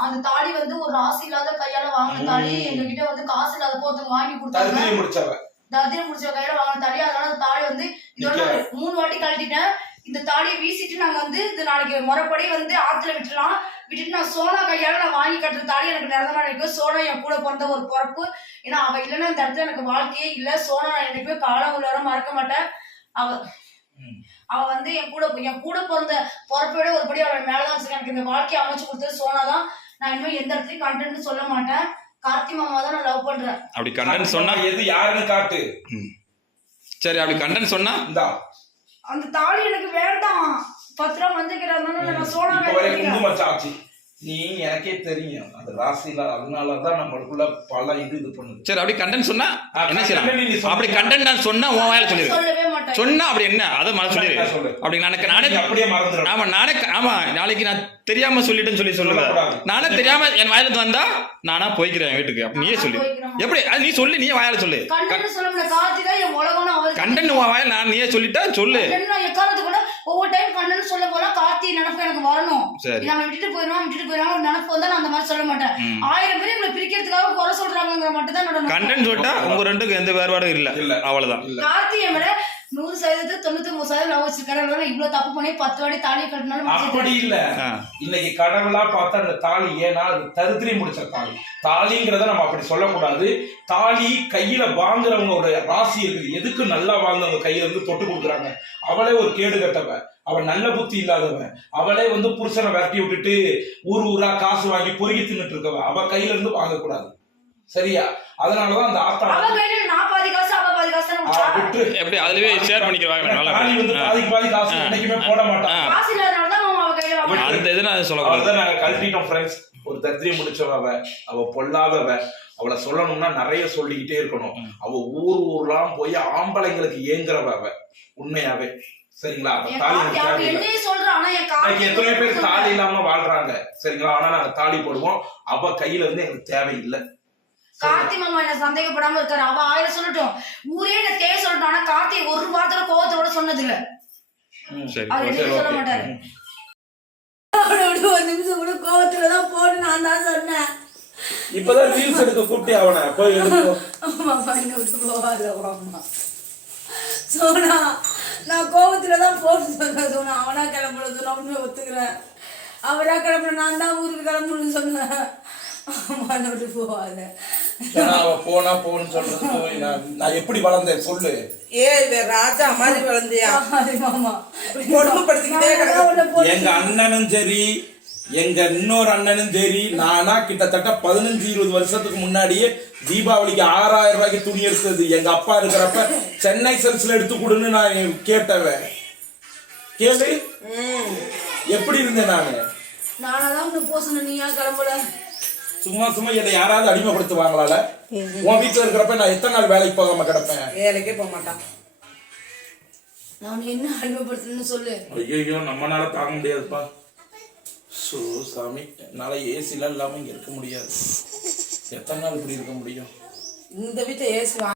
அந்த தாலி வந்து ஒரு ராசி இல்லாத கையால வாங்கின தாலி ம். எங்க கிட்ட வந்து காசு இல்லாத போத்து வாங்கி கொடுத்தாங்க. தத்திரம் முடிச்ச கையில வாங்கின தாலி அதனால அந்த தாலி வந்து இதோட மூணு வாட்டி கழட்டிட்டேன். இந்த தாலியை வீசிட்டு நாங்க வந்து இது நாளைக்கு முறைப்படி வந்து ஆத்துல விட்டுலாம் விட்டுட்டு நான் சோனா கையால நான் வாங்கி கட்டுற தாலி எனக்கு நிரந்தரமா நினைக்கும் சோனா என் கூட பிறந்த ஒரு பிறப்பு. ஏன்னா அவ இல்லைன்னா இந்த இடத்துல எனக்கு வாழ்க்கையே இல்ல. சோனா நான் என்னைக்குமே காலம் உள்ளவர மறக்க மாட்டேன். அவ ம். அவ வந்து என் கூட என் கூட பிறந்த பிறப்போட ஒரு படி அவள் மேலதான் வச்சிருக்கேன் எனக்கு இந்த வாழ்க்கையை அமைச்சு கொடுத்தது சோனா தான் நான் இனிமே எந்த இடத்துலயும் கண்டென்ட் சொல்ல மாட்டேன். கார்த்தி மாமா தான் நான் லவ் பண்றேன். அப்படி கண்டன் சொன்னா எது யாருன்னு காட்டு. சரி அப்படி கண்டன் சொன்னா? இந்தா. அந்த தாலி எனக்கு வேண்டாம். பத்து ரூபா வந்துக்கிறாங்க நான் சோனா வேண்டாம். நீ எனக்கே தெரியும். அது ராசியில அதனாலதான் நம்மளுக்குள்ள பல இது இது பண்ணுது. சரி அப்படி கண்டன் சொன்னா என்ன செய்யலாம்? அப்படி கண்டன் நான் சொன்னா உன் வாயில சொல்லிடு. சொல்லவே மாட்டேன். சொன்னா அப்படி என்ன? அதை மற சொல்லிடு. சொல்லு. அப்படி எனக்கு நானே அப்படியே மறந்துடும் ஆமா நானே ஆமா நாளைக்கு நான் தெரியாம சொல்லிட்டேன்னு சொல்லி சொல்லுங்க. நானே தெரியாம என் வாயில வந்தா நானா போய்க்கிறேன் வீட்டுக்கு. அப்ப நீயே சொல்லு. எப்படி? அது நீ சொல்லு நீ வாயால சொல்லு. தான் கண்டன் உன் வாயில நான் நீயே சொல்லிட்டா சொல்லு. ஒவ்வொரு டைம் கண்டென்ட் சொல்ல போல கார்த்தி நினைப்பு எனக்கு வரணும் நம்ம விட்டுட்டு போயிடுவோம் விட்டுட்டு போயிடுவோம் ஒரு நினைப்பு வந்தா நான் அந்த மாதிரி சொல்ல மாட்டேன். ஆயிரம் பேர் எங்களை பிரிக்கிறதுக்காக குறை சொல்றாங்கிற மட்டும் தான் என்னோட நோக்கம். கண்டன் சொல்லிட்டா உங்க ரெண்டுக்கும் எந்த வேறுபாடும் இல்ல. அவ்வளவுதான் கார்த்தி என் மேல நூறு சதவீதத்து தொண்ணூத்தி மூணு சதவீதம் லவ் வச்சிருக்காரு அதனால இவ்வளவு தப்பு பண்ணி பத்து வாட்டி தாலியை கட்டினாலும் அப்படி இல்ல. இன்னைக்கு கடவுளா பார்த்தா அந்த தாலி ஏன்னா அது தருத்திரி முடிச்ச தாலி. தாலிங்கிறத நம்ம அப்படி சொல்லக்கூடாது. தாலி கையில வாங்குறவங்களோட ராசி இருக்குது. எதுக்கு நல்லா வாழ்ந்தவங்க கையில இருந்து தொட்டு கொடுக்குறாங்க? அவளே ஒரு கேடு கட்டவ. அவள் நல்ல புத்தி இல்லாதவன் அவளே வந்து புருஷனை விரட்டி விட்டுட்டு ஊர் ஊரா காசு வாங்கி பொறுக்கி தின்னுட்டு இருக்கவ. அவ கையில இருந்து வாங்கக்கூடாது. சரியா? அதனாலதான் அந்த ஆத்தா அவ கையில நான் பாதி காசு எப்படி? அதுலயே ஷேர் நல்லா தாலி வந்து. பாதிக்கு பாதி காசு. என்னைக்குமே போட மாட்டான் ஆ. காசு இல்லாதனால தான் அவன் அவ கையில வாங்கினான். அந்த இது நான் அவள்தான் நாங்க கழட்டிட்டோம் ஃப்ரெண்ட்ஸ் ஒரு தத்திரி முடிச்சவ அவ அவ பொல்லாதவ அவளை சொல்லணும்னா நிறைய சொல்லிக்கிட்டே இருக்கணும். அவ ஊர் ஊர்லாம் போய் ஆம்பளைங்களுக்கு ஏங்குறவ அவ உண்மையாவே. சரிங்களா? தாலி எத்தனை பேர். தாலி இல்லாம வாழ்றாங்க. சரிங்களா? ஆனா நாங்க தாலி போடுவோம். அவ கையில இருந்து எங்களுக்கு தேவையில்லை. கார்த்தி மாமா என்ன சந்தேகப்படாம இருக்காரு. அவ ஆயிரம் சொல்லட்டும். ஊரே என்ன தேய சொல்லட்டும். ஆனா கார்த்தி ஒரு வார்த்தை கோவத்தோட சொன்னது இல்ல அவர் என்னைக்கு சொல்ல. மாட்டாரு. ஒரு நிமிஷம் கூட கோவத்துல தான் நான் தான் சொன்னேன். இப்பதான் ரீல்ஸ் எடுக்க அவனை? போய் சோனா நான் கோவத்துல தான் சொன்னேன் சோனா. அவனா கிளம்புறது உண்மையை ஒத்துக்கிறேன் அவரா கிளம்புற நான் தான் ஊருக்கு கிளம்பணும்னு சொன்னேன். ஏன்னா அவ போனா போன்னு சொல்றது போய் நான் நான் எப்படி வளர்ந்தேன் சொல்லு. ஏ ராஜா மாதிரி வளர்ந்தியா? மாமா கொடுமைப்படுத்திக்கிட்டே எங்க அண்ணனும் சரி எங்க இன்னொரு அண்ணனும் சரி நானா கிட்டத்தட்ட பதினஞ்சு இருபது வருஷத்துக்கு முன்னாடியே தீபாவளிக்கு ஆறாயிரம் ரூபாய்க்கு துணி எடுத்தது. எங்க அப்பா இருக்கிறப்ப சென்னை செல்ஸ்ல எடுத்து கொடுன்னு நான் கேட்டவன் கேளு. எப்படி இருந்தேன் நானு? நானா தான் உன்னை போக சொன்னேன் நீயா கிளம்பல? சும்மா சும்மா என்னை யாராவது அடிமைப்படுத்துவாங்களால? உன் வீட்டுல இருக்கிறப்ப நான் எத்தனை நாள் வேலைக்கு போகாம கிடப்பேன்? வேலைக்கே போக மாட்டான். நான் என்ன அடிமைப்படுத்தணும்னு சொல்லு. ஐயோ நம்மனால தாங்க முடியாதுப்பா. ஸோ சாமி என்னால ஏசிலாம் இல்லாம இங்க இருக்க முடியாது. எத்தனை நாள் இப்படி இருக்க முடியும்? இந்த வீட்டை ஏசி